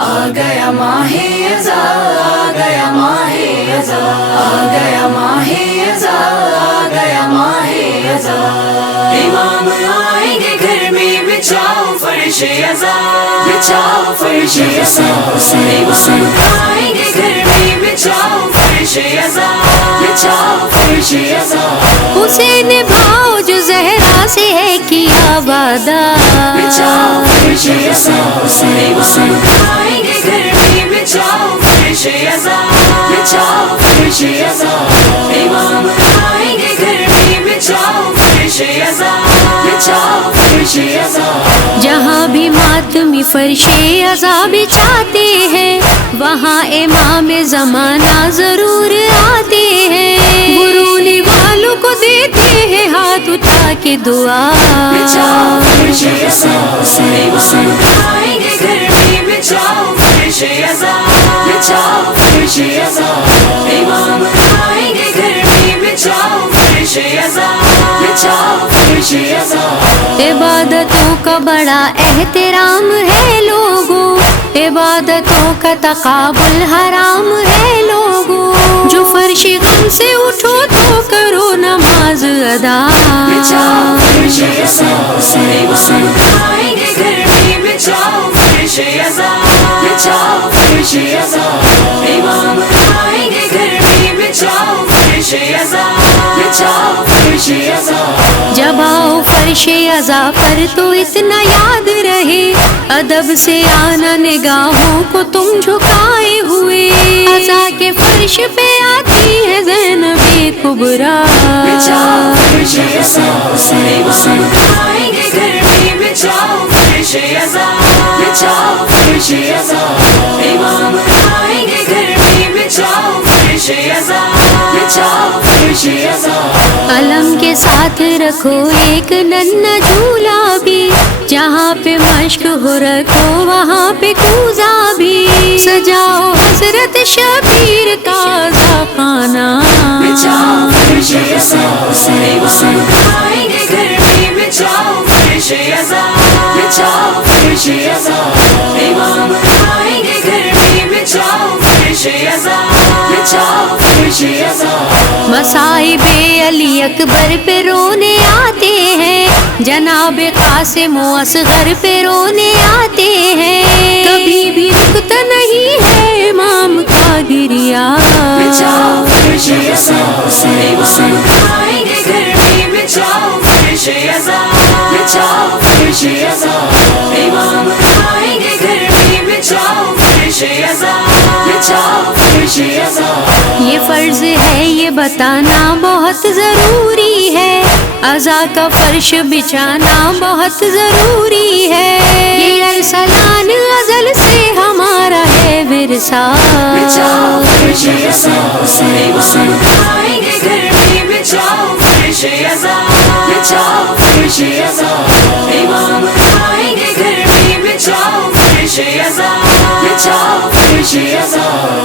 آ گیا ماہ ازا، آ گیا ماہ ازا، آ گیا ماہ ازا، آ گیا ماہ ازا۔ امام آئیں گے گھر میں، بچھاؤ فرش ازا، بچھاؤ فرش ازا۔ امام آئیں گے گھر میں، بچھاؤ فرش ازا، بچھاؤ فرش ازا۔ اسے نبھاؤ جو زہرا سے ہے کیا وعدہ، بچھاؤ فرش ازا۔ امام آئیں گے گھر میں، بچھاؤ فرش ازا، بچھاؤ فرش ازا۔ امام آئیں گے گھر میں، بچھاؤ فرش ازا، بچھاؤ فرش ازا۔ جہاں بھی ماتمی فرش ازا بچھاتے ہیں، وہاں امام زمانہ ضرور آتے ہیں۔ وہ رونے والوں کو دیتے ہیں ہاتھ اٹھا کے دعا، بچھاؤ فرش ازا۔ امام آئیں گے گھر میں، بچھاؤ فرش ازا، بچھاؤ فرش ازا۔ امام آئیں گے گھر میں، بچھاؤ فرش ازا، بچھاؤ فرش ازا۔ عبادتوں کا بڑا احترام ہے لوگوں، عبادتوں کا تقابل حرام ہے لوگوں۔ جو فرش غم سے اٹھو تو کرو نماز ادا، بچھاؤ فرش ازا۔ امام آئیں گے گھر میں، بچھاؤ فرش ازا، بچھاؤ فرش ازا۔ امام آئیں گے گھر میں، بچھاؤ فرش ازا، بچھاؤ فرش ازا۔ جب آؤ فرش ازا پر تو اتنا یاد رہے، ادب سے آنا نگاہوں کو تم جھکائے ہوئے۔ ازا کے فرش پہ آتی ہے زینب کبریٰ، بچھاؤ فرش ازا۔ امام آئیں گے گھر میں، بچھاؤ فرش ازا، بچھاؤ فرش ازا۔ امام آئیں گے گھر میں، بچھاؤ فرش ازا، بچھاؤ فرش ازا۔ علم کے ساتھ رکھو ایک ننھا جھولا بھی، جہاں پہ مشق ہو رکھو وہاں پہ کوزا بھی۔ سجاؤ حضرت شبیر کا خانہ، بچھاؤ فرش ازا۔ امام آئیں گے گھر میں، بچھاؤ فرش ازا، بچھاؤ فرش ازا۔ امام آئیں گے گھر میں، بچھاؤ فرش ازا، بچھاؤ فرش ازا۔ مصائب علی اکبر پہ رونے آتے ہیں، جناب قاسم و اصغر پہ رونے آتے ہیں۔ کبھی بھی رکتا نہیں ہے امام کا گریہ، بچھاؤ فرش ازا۔ امام آئیں گے گھر میں، بچھاؤ فرش ازا، بچھاؤ فرش ازا۔ امام آئیں گے گھر میں، بچھاؤ فرش ازا، بچھاؤ فرش ازا۔ یہ فرض ہے یہ بتانا بہت ضروری ہے، ازا کا فرش بچھانا بہت ضروری ہے۔ یہ ارسلان ازل سے ہمارا ہے ورثہ، بچھاؤ فرش ازا۔ امام آئیں گے گھر میں، بچھاؤ فرش ازا، بچھاؤ فرش ازا۔ امام آئیں گے گھر میں، بچھاؤ فرش ازا، بچھاؤ فرش ازا۔